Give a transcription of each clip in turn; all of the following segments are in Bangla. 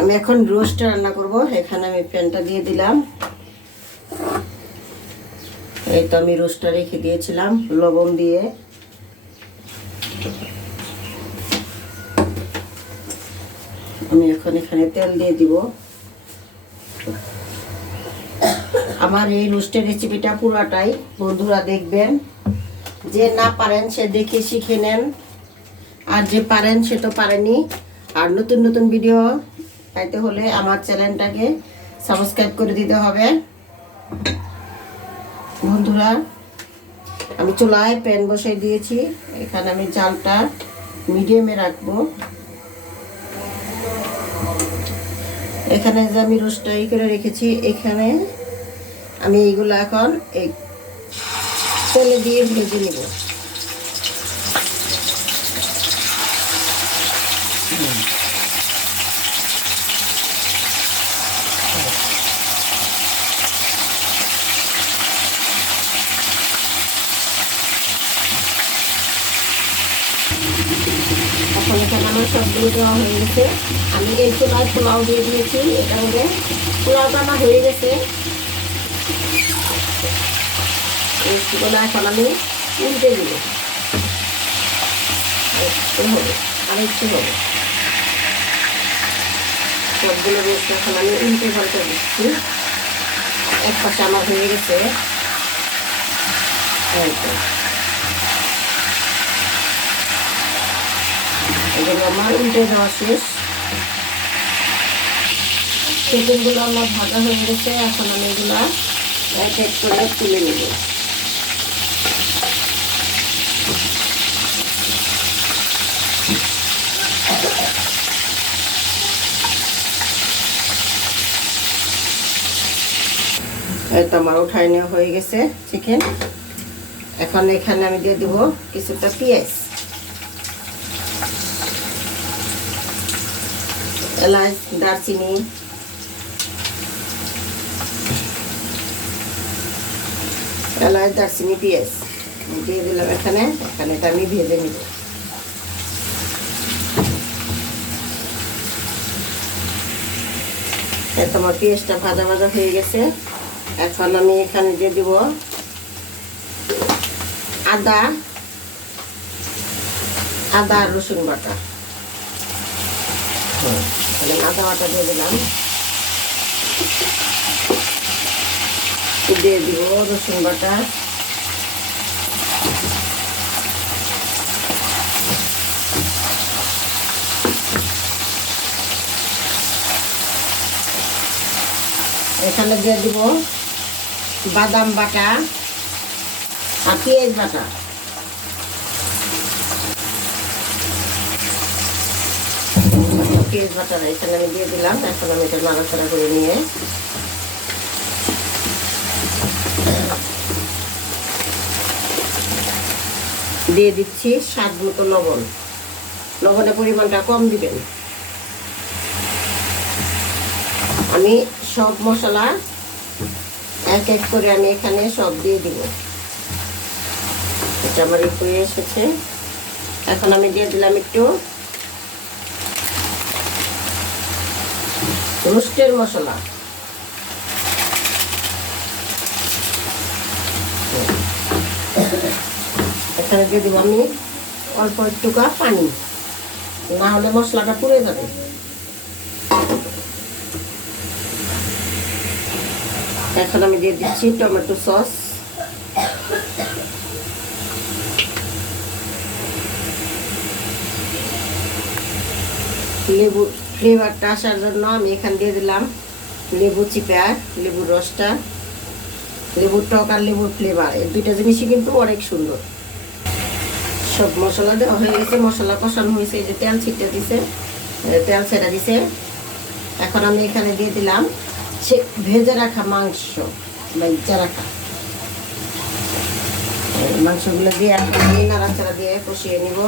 আমি এখন রোস্ট রান্না করব। এখানে আমি প্যানটা দিয়ে দিলাম। এই তো আমি রোস্টটা রেখে দিয়েছিলাম লবণ দিয়ে। আমি এখন এখানে তেল দিয়ে দিব। আমার এই রোস্টের রেসিপিটা পুরাটাই বন্ধুরা দেখবেন। যে না পারেন সে দেখে শিখে নেন, আর যে পারেন সে তো পারেনি। আর নতুন নতুন ভিডিও পাইতে হলে আমার চ্যানেলটাকে সাবস্ক্রাইব করে দিতে হবে বন্ধুরা। আমি চুলায় প্যান বসাই দিয়েছি। এখানে আমি জালটা মিডিয়ামে রাখবো। এখানে যে আমি রোস্টটা করে রেখেছি, এখানে আমি এইগুলো এখন এই তেলে দিয়ে ভেজে নেব। এখন এখানে আমার সবগুলো দেওয়া হয়ে গেছে। আমি এই চুলায় পোলাও দিয়ে দিয়েছি। এটা হলে পোলাওটা আমার হয়ে গেছে। এইগুলো এখন আমি উল্টে দিব। আরেকটু হবে সবগুলো রোস্ট এখন আমি উল্টে পাল্টে দিচ্ছি। এক পাশে আমার হয়ে গেছে। এগুলো আমার উল্টে দেওয়া শেষ। চিকেনগুলো আমার ভাজা হয়ে গেছে। এখন আমি এগুলো এক এক করে তুলে নেব। এই তো আমার উঠাই নেওয়া হয়ে গেছে চিকেন। এখন এখানে আমি দিয়ে দেবো কিছুটা পেঁয়াজ, এলাচ, দারচিনি, পেঁয়াজ দিয়ে দিলাম এখানে। এটা আমি ভেজে নিব। তোমার পেঁয়াজটা ভাজা ভাজা হয়ে গেছে। এখন আমি এখানে দিয়ে দিব আদা আর রসুন বাটা। আদা বাটা দিয়ে দিলাম, দিয়ে দিব রসুন বাটা, এখানে দিয়ে দিব বাদাম বাটা আর পেঁয়াজ বাটা। পেঁয়াজ বাটাটা এখানে আমি দিয়ে দিলাম। এখন আমি এটা নাড়াচাড়া করে নিয়ে দিয়ে দিচ্ছি স্বাদ মতো লবণ। লবণের পরিমাণটা কম দিবেন। আমি সব মশলা এক এক করে আমি এখানে সব দিয়ে দিব। এটা আমার হয়ে এসেছে। এখন আমি দিয়ে দিলাম একটু রোস্টের মশলা। এখানে দিয়ে দিব আমি অল্প একটু পানি, না হলে মশলাটা পুড়ে যাবে। এখন আমি দিয়ে দিচ্ছি টমেটো সস, লেবু ফ্লেভারটা আসার জন্য আমি এখানে দিয়ে দিলাম লেবু চিপা, লেবুর রসটা। লেবুর টক আর লেবুর ফ্লেভার এই দুইটা জিনিসই কিন্তু অনেক সুন্দর। সব মশলা দেওয়া হয়ে গেছে, মশলা কষানো হয়েছে। এই যে তেল ছিটে দিছে, তেল ছেড়ে দিছে। এখন আমি এখানে দিয়ে দিলাম সে ভেজে রাখা মাংস, ভেজে রাখা মাংসগুলো দিয়ে আমি নাড়াচাড়া দিয়ে কষিয়ে নিব।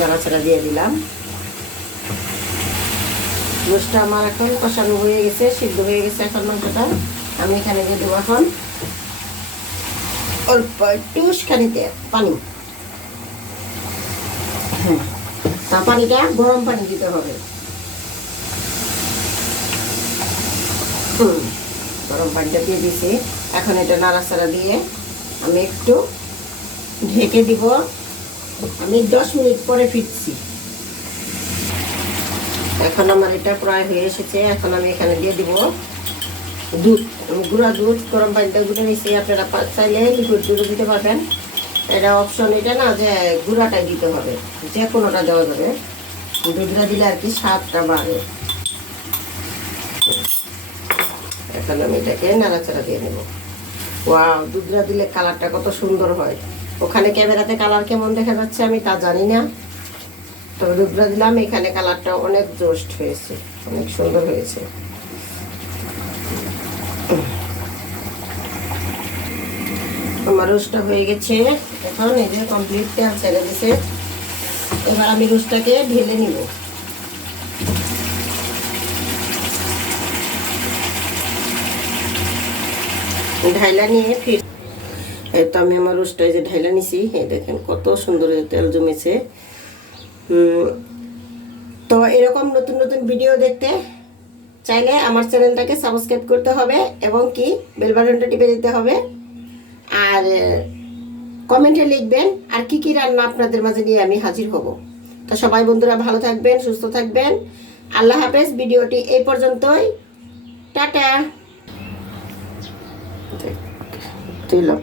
নাড়াচাড়া দিয়ে দিলাম। গোশটা আমার এখন কষানো হয়ে গেছে, সিদ্ধ হয়ে গেছে। এখন মাংসটা আমি এখানে দিয়ে দেবো এখন অল্প একটু খানিতে পানি, হ্যাঁ, তা পানিটা গরম পানি দিতে হবে। গরম পানিটা দিয়ে দিছি। এখন এটা নাড়াচাড়া দিয়ে আমি একটু ঢেকে দিব। আমি 10 মিনিট পরে ফিরছি। এখন আমার এটা প্রায় হয়ে এসেছে। এখন আমি এখানে দিয়ে দিব দুধ। আমি গুঁড়া দুধ গরম পানিটা গুঁড়ে নিয়েছি। আপনারা চাইলে লিকুইড দুধও দিতে পারবেন, এটা অপশন। এটা না যে গুঁড়াটাই দিতে হবে, যে কোনোটা দেওয়া যাবে। দুধটা দিলে আর কি স্বাদটা বাড়ে। এখন আমি এটাকে নাড়াচাড়া দিয়ে নেব। ওয়াও, দুধটা দিলে কালারটা কত সুন্দর হয়। ওখানে ক্যামেরাতে কালার কেমন দেখা যাচ্ছে আমি তা জানি না, তবে দুধটা দিলাম। এখানে কালারটা অনেক জোস্ট হয়েছে, অনেক সুন্দর হয়েছে। আমার রোস্টটা হয়ে গেছে। এখন এই যে কমপ্লিট তেল ছেড়ে দিছে। এবার আমি রোস্টটাকে ঢেলে নিব। ঢাইলা নিয়ে ফির তো আমি আমার রোস্টটা যে ঢাইলা নিছি, এই দেখেন কত সুন্দর তেল জমেছে। তো এরকম নতুন নতুন ভিডিও দেখতে চাইলে আমার চ্যানেলটাকে সাবস্ক্রাইব করতে হবে এবং কি বেল বাটনটা টিপে দিতে হবে। আর কমেন্টে লিখবেন আর কি কি রান্না আপনাদের মাঝে নিয়ে আমি হাজির হব। তো সবাই বন্ধুরা ভালো থাকবেন, সুস্থ থাকবেন। আল্লাহ হাফেজ। ভিডিওটি এই পর্যন্তই। টাটা। দিলাম।